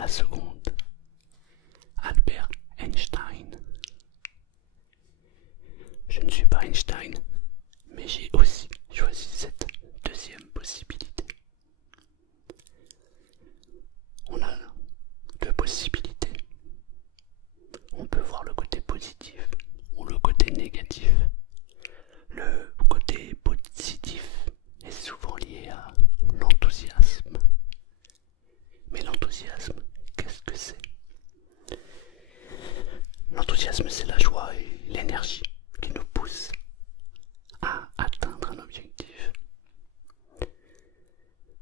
La seconde, Albert Einstein. Je ne suis pas Einstein, mais j'ai aussi choisi cette deuxième possibilité. On a deux possibilités. On peut voir le côté positif ou le côté négatif. Le côté positif est souvent lié à l'enthousiasme. Mais l'enthousiasme, qu'est-ce que c'est? L'enthousiasme, c'est la joie et l'énergie qui nous poussent à atteindre un objectif.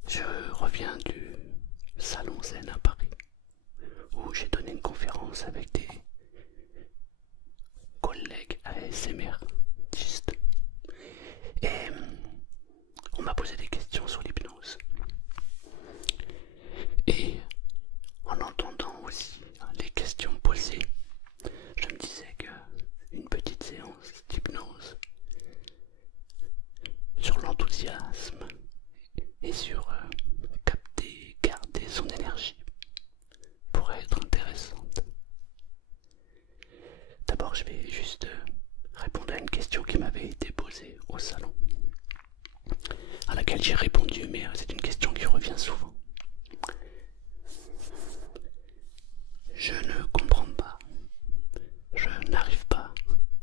Je reviens du Salon Zen à Paris, où j'ai donné une conférence avec des collègues ASMRistes. Et on m'a posé des questions sur l'hypnose. Et en entendant aussi les questions posées, je me disais qu'une petite séance d'hypnose sur l'enthousiasme et sur capter, garder son énergie pourrait être intéressante. D'abord, je vais juste répondre à une question qui m'avait été posée au salon, à laquelle j'ai répondu, mais c'est une question qui revient souvent. Je ne comprends pas, je n'arrive pas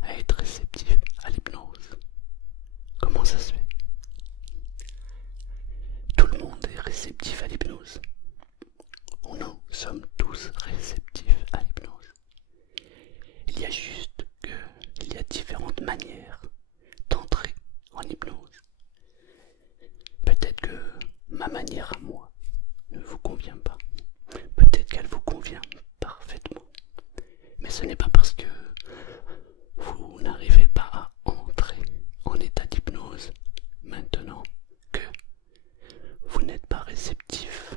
à être réceptif à l'hypnose. Comment ça se fait? Tout le monde est réceptif à l'hypnose. Nous sommes tous réceptifs à l'hypnose. Il y a juste qu'il y a différentes manières d'entrer en hypnose. Peut-être que ma manière à moi ne vous convient pas. Peut-être qu'elle vous convient parfaitement. Mais ce n'est pas parce que vous n'arrivez pas à entrer en état d'hypnose maintenant que vous n'êtes pas réceptif.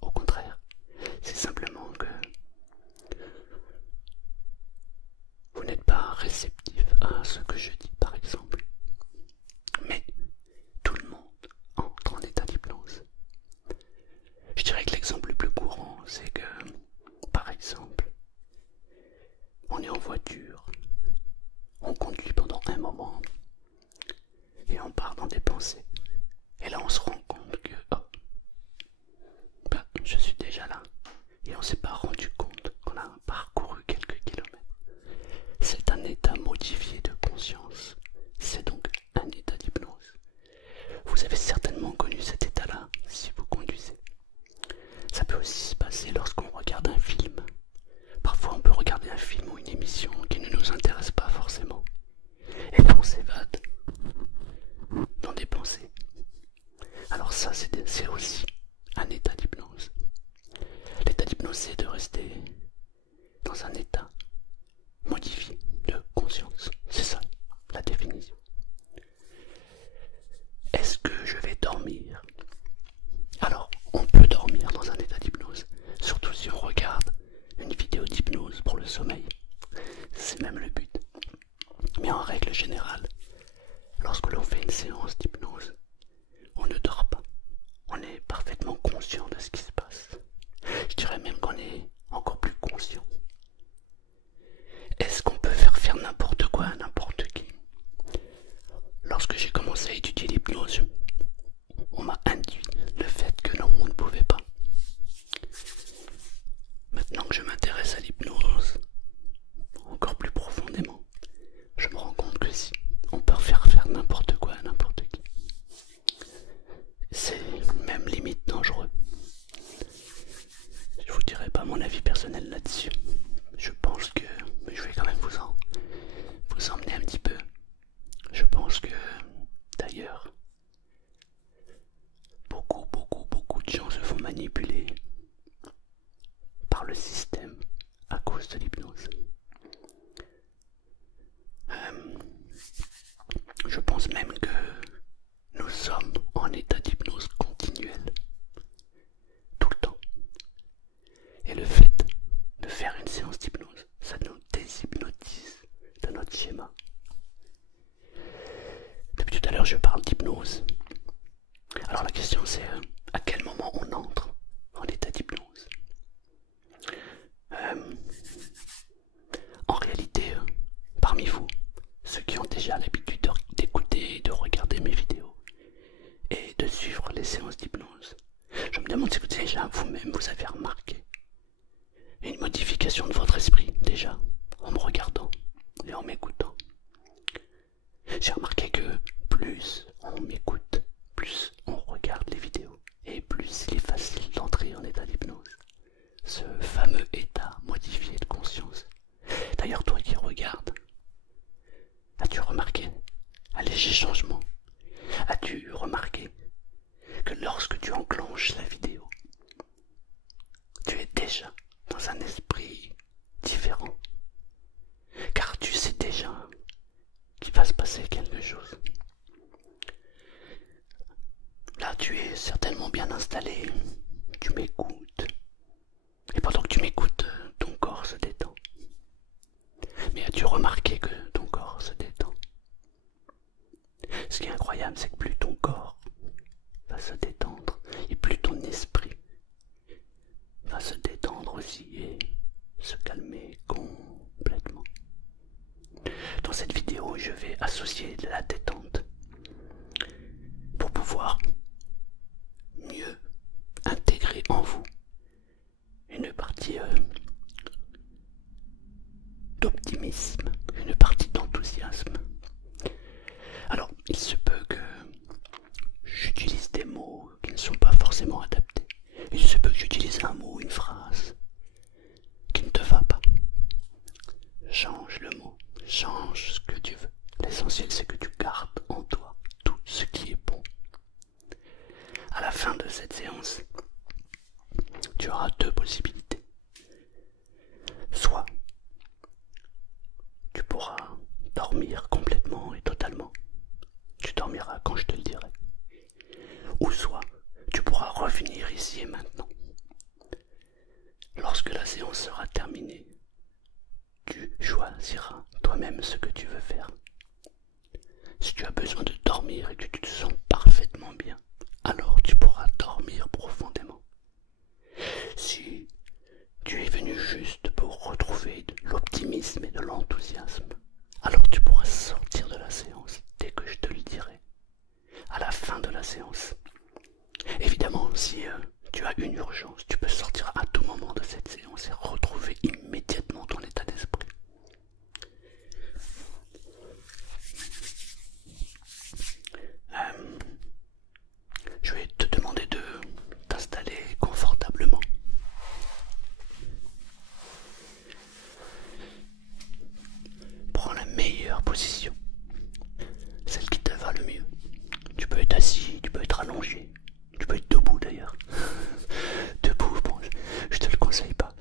Au contraire, c'est simplement que vous n'êtes pas réceptif à ce que je dis, par exemple. Mais tout le monde entre en état d'hypnose. Je dirais que l'exemple le plus courant, c'est que, par exemple, on est en voiture, on conduit pendant un moment, et on part dans des pensées. Et là, on se rend compte que, je suis déjà là, et on ne s'est pas rendu compte qu'on a parcouru quelques kilomètres. C'est un état modifié de conscience. C'est donc un état d'hypnose. Vous avez certainement connu cet état-là si vous conduisez. Ça peut aussi se passer lorsqu'on regarde un film. Parfois on peut regarder un film ou une émission qui ne nous intéresse pas forcément. Et là on s'évade dans des pensées. Alors ça c'est aussi un état d'hypnose. L'état d'hypnose c'est de rester dans un état modifié de conscience. C'est ça la définition. Est-ce que je vais dormir? Alors, on peut dormir dans un état d'hypnose, surtout si on regarde une vidéo d'hypnose pour le sommeil. C'est même le but. Mais en règle générale, lorsque l'on fait une séance d'hypnose, on ne dort pas. On est parfaitement conscient de ce qui se passe. Je dirais même qu'on est encore plus conscient. Est-ce qu'on peut faire n'importe quoi à n'importe qui? Lorsque j'ai commencé à étudier l'hypnose, on m'a induit le fait que non, on ne pouvait pas. Maintenant que je m'intéresse à l'hypnose encore plus profondément, je me rends compte que si, on peut faire n'importe quoi à n'importe qui. C'est même limite dangereux. Je vous dirai pas mon avis personnel là-dessus. Je pense que je vais quand même vous emmener un petit peu. Je pense que d'ailleurs beaucoup de gens se font manipuler par le système à cause de l'hypnose. Je pense même que nous sommes en état d'hypnose continuelle tout le temps. Et le fait de faire une séance d'hypnose, ça nous déshypnotise de notre schéma. Depuis tout à l'heure, je parle d'hypnose. Alors la question c'est à quel moment on entre en état d'hypnose? relaxation de votre esprit déjà, en me regardant et en m'écoutant. J'ai remarqué que plus on m'écoute, plus on regarde les vidéos, et plus il est facile d'entrer en état d'hypnose. Ce fameux état modifié de conscience. D'ailleurs, toi qui regardes, as-tu remarqué un léger changement? As-tu remarqué que lorsque tu enclenches la vidéo, tu es déjà dans un esprit différent? Car tu sais déjà qu'il va se passer quelque chose. Là, tu es certainement bien installé, tu m'écoutes, et pendant que tu m'écoutes, ton corps se détend. Mais as-tu remarqué que ton corps se détend? Ce qui est incroyable, c'est que plus ton corps va se détendre, et plus ton esprit va se détendre aussi et se calmer complètement. Dans cette vidéo, je vais associer la détente pour pouvoir mieux intégrer en vous une partie d'optimisme, une partie d'enthousiasme. Alors, il se peut que j'utilise des mots qui ne sont pas forcément adaptés. Il se peut que j'utilise un mot, une phrase qui ne te va pas. Change le mot, change ce que tu veux. L'essentiel, c'est que tu gardes en toi tout ce qui est bon. À la fin de cette séance, tu auras deux possibilités. Soit tu pourras dormir complètement et totalement. Tu dormiras quand je te le dirai. Ou soit tu pourras revenir ici et maintenant. Lorsque la séance sera terminée, tu choisiras toi-même ce que tu veux faire. Si tu as besoin de dormir et que tu te sens parfaitement bien, alors tu pourras dormir profondément. Si tu es venu juste pour retrouver de l'optimisme et de l'enthousiasme, alors tu pourras sortir de la séance dès que je te le dirai, à la fin de la séance. Évidemment, si tu as une urgence, tu peux sortir à tout moment de cette séance et retrouver immédiatement ton état d'esprit. Je vais te demander de t'installer confortablement. Prends la meilleure position, celle qui te va le mieux. Tu peux être assis, tu peux être allongé, tu peux être debout d'ailleurs. Debout, bon, je te le conseille pas,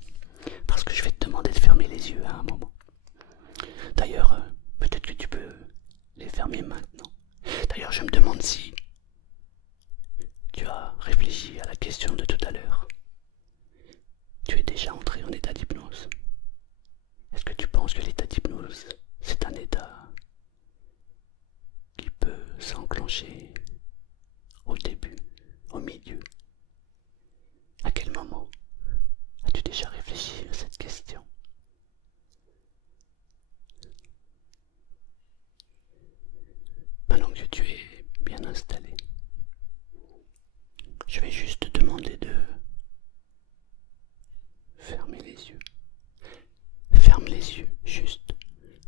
parce que je vais te demander de fermer les yeux à un moment. D'ailleurs, peut-être que tu peux les fermer maintenant. D'ailleurs, je me demande si tu as réfléchi à la question de tout à l'heure. Tu es déjà entré en état d'hypnose. Est-ce que tu penses que l'état d'hypnose, c'est un état qui peut s'enclencher au début, au milieu? À quel moment as-tu déjà réfléchi à cette question? Maintenant que tu es bien installé, je vais juste te demander de fermer les yeux. Ferme les yeux juste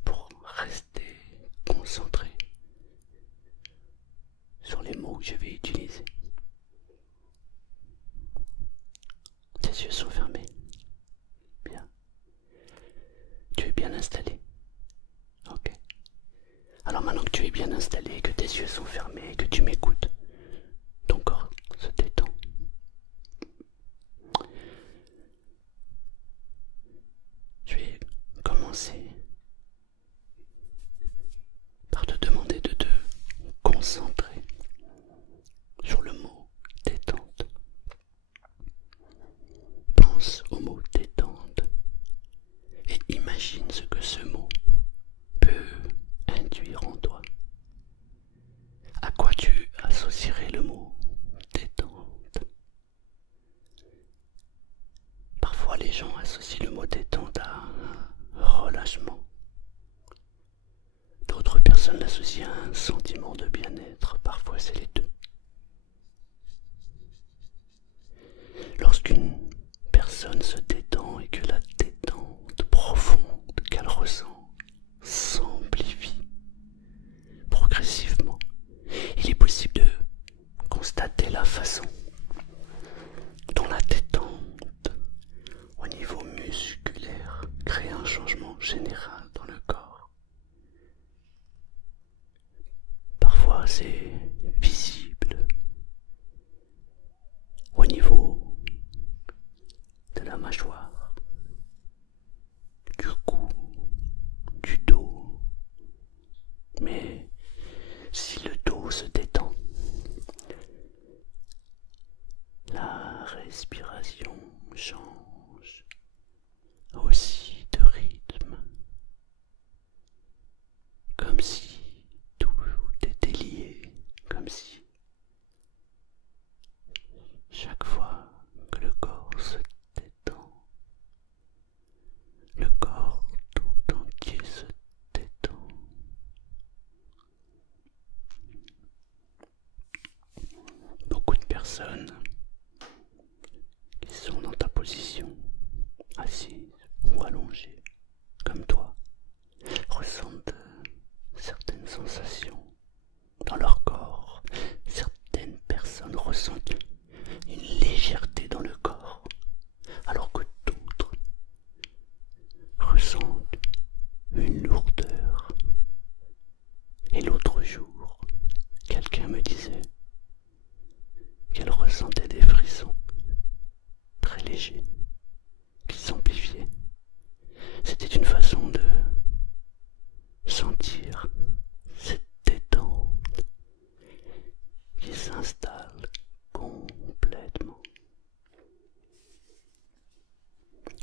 pour rester concentré sur les mots que je vais utiliser. Tes yeux sont fermés. Bien. Tu es bien installé. Ok. Alors maintenant que tu es bien installé, que tes yeux sont fermés, que tu m'écoutes, ton corps se détend. Je vais commencer par te demander de te concentrer sur le mot détente. Pense au mot détente et imagine ce que ce mot peut induire en toi. À quoi tu associerais le mot détente? Parfois les gens associent le mot détente à un relâchement. D'autres personnes l'associent à un sentiment de bien-être, parfois c'est les deux. Lorsqu'une personne se détend et que la détente créer un changement général dans le corps. Parfois c'est visible au niveau de la mâchoire, du cou, du dos. Mais si le dos se détend, la respiration change aussi de rythme, comme si tout était lié, comme si chaque fois que le corps se détend, le corps tout entier se détend. Beaucoup de personnes qui sont dans ta position, assises ou allongées, comme toi, ressentent certaines sensations dans leur corps. Certaines personnes ressentent une légèreté dans le corps, alors que d'autres ressentent une lourdeur. Et l'autre jour, quelqu'un me disait qu'elle ressentait des frissons très légers qui s'amplifiaient. C'était une façon de sentir cette détente qui s'installe complètement.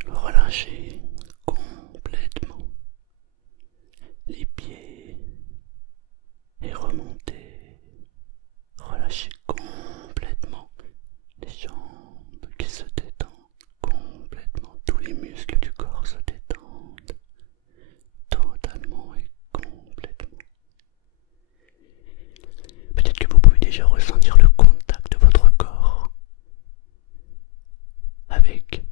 Relâchez complètement les pieds et remontez. Relâchez complètement les jambes qui se détendent complètement. Tous les muscles du corps se détendent totalement et complètement. Peut-être que vous pouvez déjà ressentir le contact de votre corps avec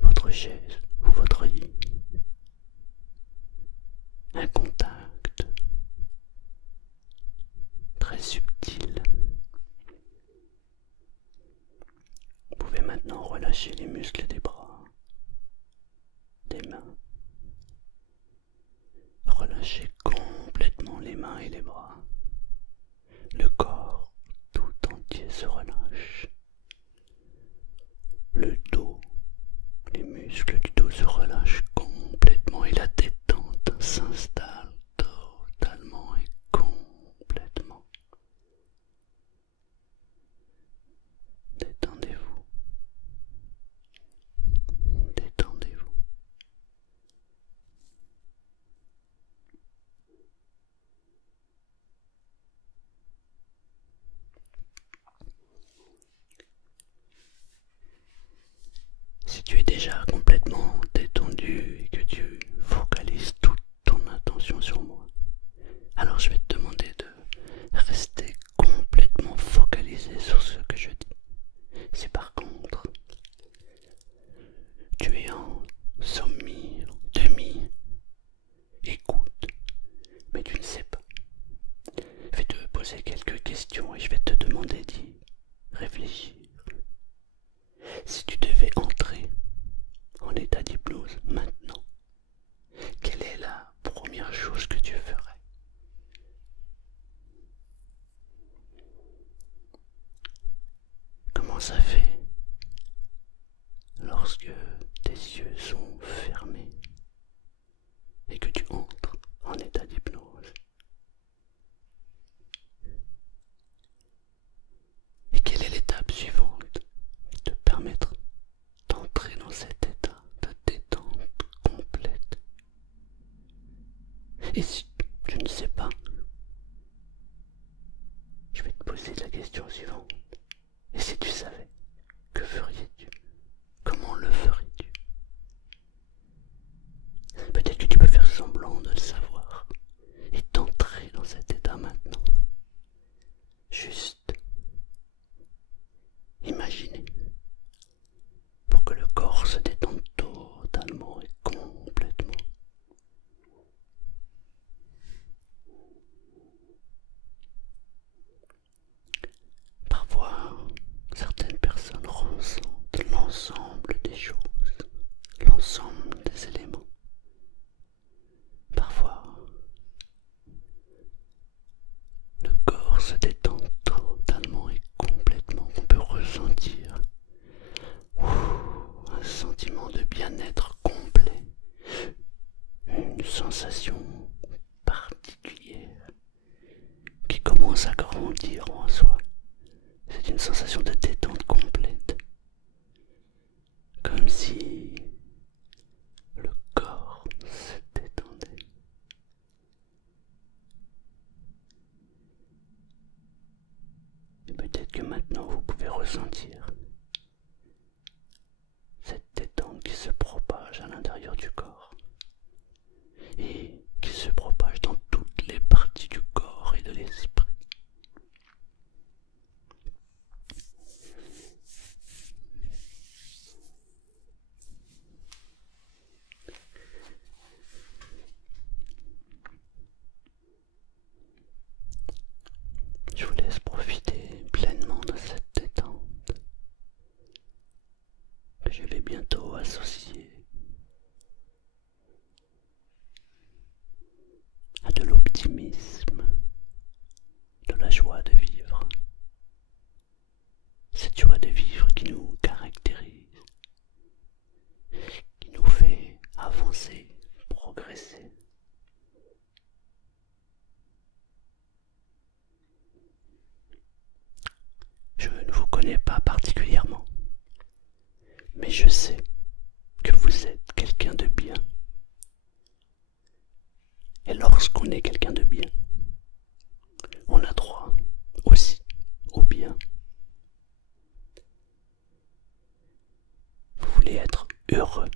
votre chaise ou votre lit. Un contact très subtil. Vous pouvez maintenant relâcher les muscles des bras, des mains. Relâchez complètement les mains et les bras. Le corps tout entier se relâche. Le dos, les muscles du dos se relâchent complètement et la détente s'installe totalement et complètement. Détendez-vous. Détendez-vous. Si tu es déjà complètement détendu et que tu focalises toute ton attention sur moi, alors je vais te demander de rester complètement focalisé sur ce que je dis. Si par contre tu es en sommeil, demi-écoute, mais tu ne sais pas, je vais te poser quelques questions et je vais te demander d'y réfléchir. Si tu devais entrer en état d'hypnose maintenant, quelle est la première chose que tu ferais? Comment ça fait lorsque tes yeux sont fermés et que tu entres en état d'hypnose? Et quelle est l'étape suivante qui te permettra d'entrer dans cet état de détente complète? Et si je ne sais pas, je vais te poser la question suivante. Et si tu savais, que ferais-tu? Comment le ferais-tu? Peut-être que tu peux faire semblant de le savoir et t'entrer dans cet état maintenant. Juste imaginez, pour que le corps se détende totalement et complètement. maintenant vous pouvez ressentir cette détente qui se propage à l'intérieur du corps et qui se propage dans toutes les parties du corps et de l'esprit. Je vous laisse profiter pleinement de cette détente que je vais bientôt associer à de l'optimisme, de la joie de vivre. Cette joie de vivre qui nous caractérise, qui nous fait avancer, progresser. Je ne vous connais pas particulièrement, mais je sais que vous êtes quelqu'un de bien. Et lorsqu'on est quelqu'un de bien, on a droit aussi au bien. Vous voulez être heureux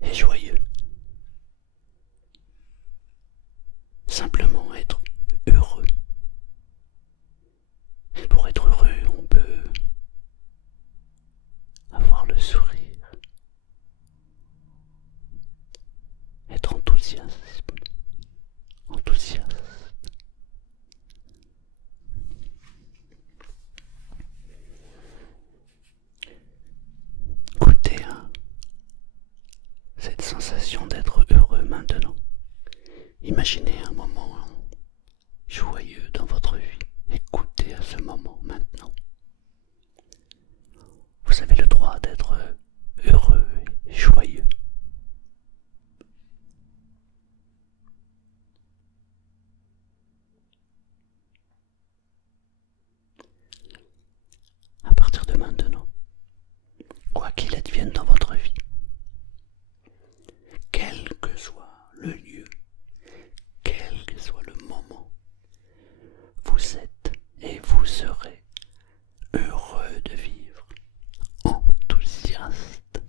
et joyeux. Simplement être heureux. Et pour être heureux, on peut avoir le sourire, être enthousiaste. Goûtez cette sensation d'être heureux maintenant. Imaginez un moment joyeux dans votre vie. Écoutez à ce moment maintenant. Vous avez le droit d'être heureux et joyeux. À partir de maintenant, quoi qu'il advienne dans votre vie, quel que soit le lieu, quel que soit le moment, vous êtes et vous serez heureux de vivre, enthousiaste.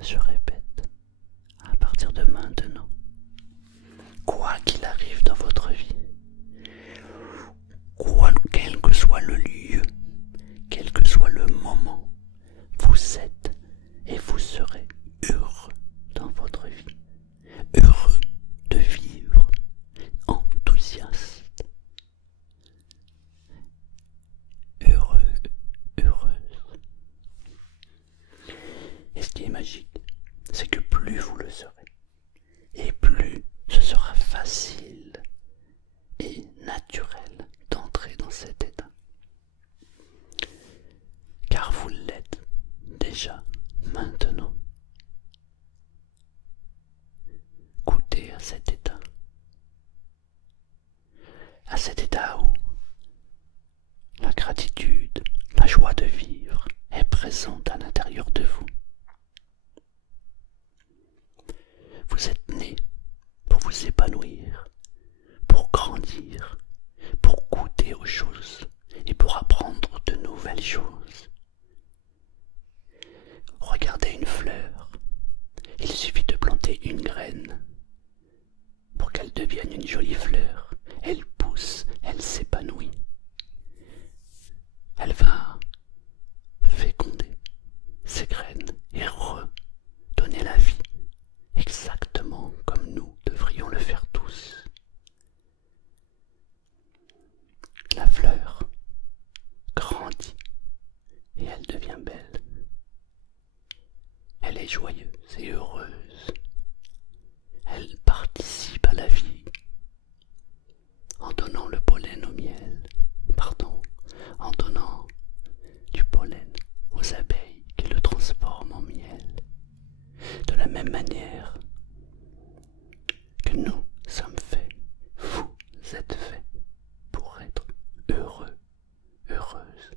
Je répète, à partir de maintenant, quoi qu'il arrive dans votre vie, quel que soit le lieu, quel que soit le moment, vous êtes et vous serez heureux dans votre vie, heureux de vivre, enthousiaste, heureux, heureuse. Et ce qui est magique, c'est que plus vous le serez, et plus ce sera facile et naturel d'entrer dans cet état. Car vous l'êtes déjà maintenant. Goûtez à cet état où la gratitude, la joie de vivre est présente à l'intérieur de vous. Vous êtes né pour vous épanouir, pour grandir, pour goûter aux choses et pour apprendre de nouvelles choses. Regardez une fleur, il suffit de planter une graine pour qu'elle devienne une jolie fleur. Elle pousse, elle s'épanouit. Elle va féconder ses graines et redonner la vie, exactement comme nous devrions le faire tous. La fleur grandit et elle devient belle. Elle est joyeuse et heureuse. Elle participe à la vie en donnant le pollen au miel, en donnant du pollen aux abeilles qui le transforment en miel. De la même manière que nous sommes faits, vous êtes faits pour être heureux, heureuse,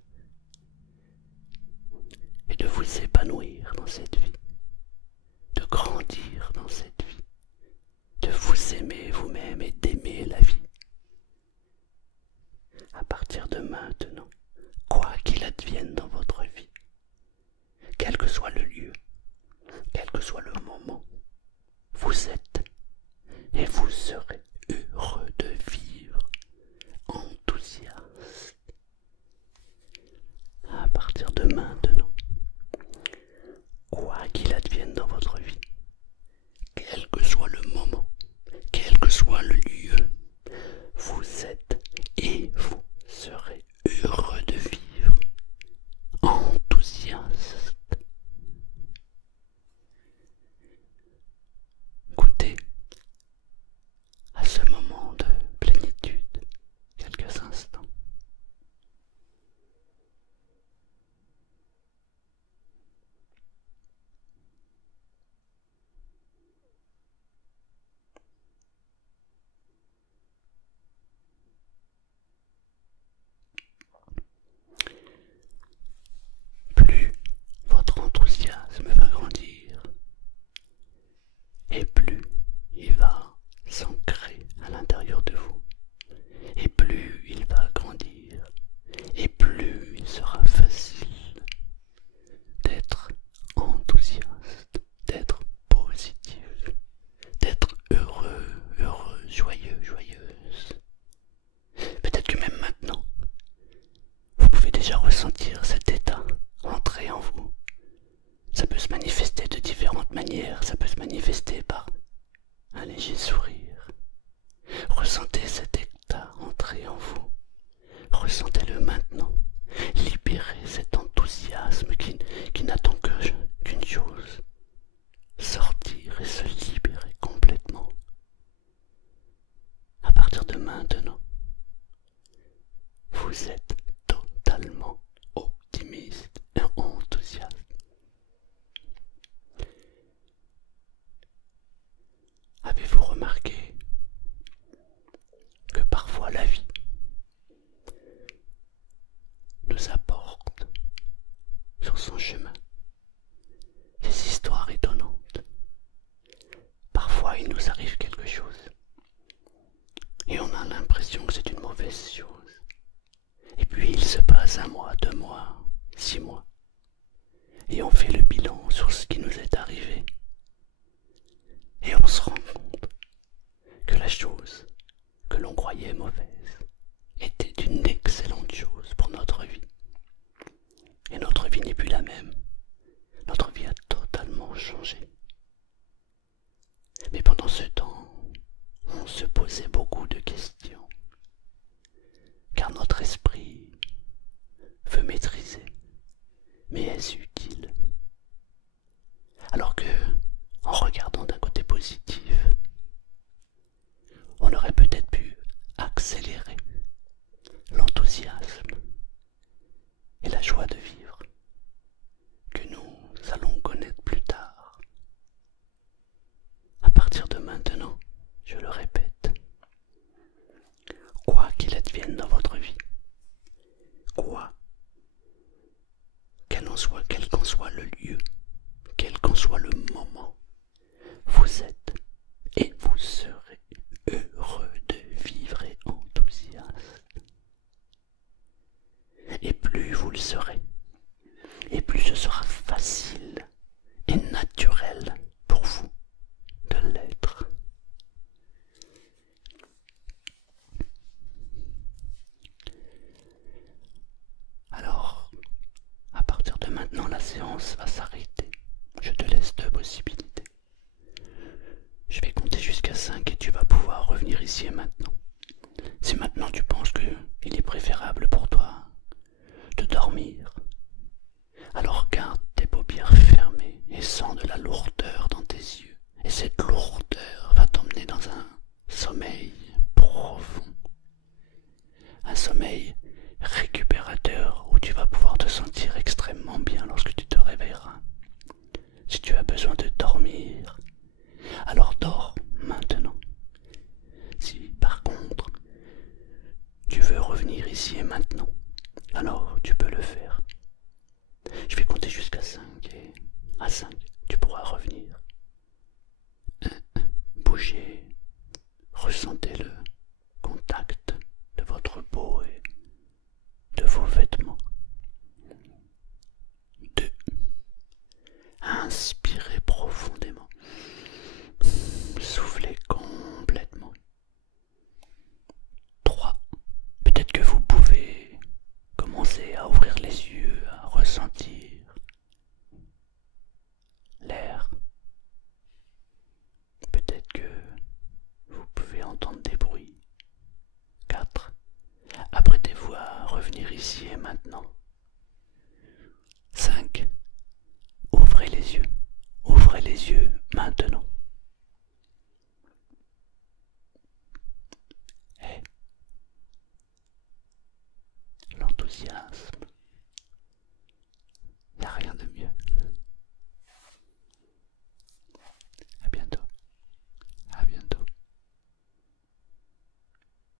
et de vous épanouir dans cette vie, de grandir dans cette vie, de vous aimer vous-même. soit le lieu, quel que soit le moment, vous êtes et vous serez heureux de vivre, enthousiaste. À partir de maintenant, quoi qu'il advienne dans votre vie, quel que soit le moment, quel que soit le lieu, vous êtes et vous serez heureux de vivre, enthousiaste. Goûtez à ce moment de plénitude quelques instants. Plus votre enthousiasme va grandir, et plus il va s'ancrer à l'intérieur de vous, et plus il va grandir, et plus il sera facile d'être enthousiaste, d'être positif, d'être heureux, heureuse, joyeux, joyeuse. Peut-être que même maintenant, vous pouvez déjà ressentir cet état entrer en vous. Ça peut se manifester de différentes manières, ça peut se manifester par un léger sourire. Ressentez cet état entrer en vous. Ressentez-le maintenant. Libérez cet enthousiasme qui n'attend qu'une chose. Sortir et se libérer complètement. À partir de maintenant, vous êtes totalement optimiste et enthousiaste. Avez-vous remarqué que parfois la vie nous apporte sur son chemin des histoires étonnantes? Parfois il nous arrive quelque chose et on a l'impression que c'est une mauvaise chose. Et puis il se passe 1 mois, 2 mois, 6 mois et on fait le bilan sur ce qui nous est arrivé. Et on se rend compte que la chose que l'on croyait mauvaise était une excellente chose pour notre vie. Et notre vie n'est plus la même. Notre vie a totalement changé. Mais pendant ce temps, on se posait beaucoup de questions. Car notre esprit veut maîtriser. Mais est-ce utile? Alors que, en regardant d'un côté positif, on aurait peut-être pu accélérer l'enthousiasme et la joie de vivre que nous allons connaître plus tard. À partir de maintenant, je le répète, quoi qu'il advienne dans votre vie, quel qu'en soit le lieu, quel qu'en soit le moment, vous êtes et vous serez heureux de vivre et enthousiaste. Et plus vous le serez, et plus ce sera facile et naturel pour vous de l'être. Alors, à partir de maintenant, la séance va s'arrêter. Je te laisse 2 possibilités. Je vais compter jusqu'à 5 et tu vas pouvoir revenir ici et maintenant. Si maintenant tu penses qu'il est préférable pour toi de dormir, alors garde tes paupières fermées et sens de la lourdeur dans tes yeux. Et cette lourdeur va t'emmener dans un sommeil profond. Un sommeil récupérateur où tu vas pouvoir te sentir extrêmement bien lorsque tu te réveilleras. Si tu as besoin de dormir, alors dors maintenant. Si par contre tu veux revenir ici et maintenant, alors tu peux le faire. Je vais compter jusqu'à 5 et à 5 tu pourras revenir. inspirez profondément. Soufflez complètement. 3. Peut-être que vous pouvez commencer à ouvrir les yeux, à ressentir l'air. Peut-être que vous pouvez entendre des bruits. 4. Apprêtez-vous à revenir ici et maintenant,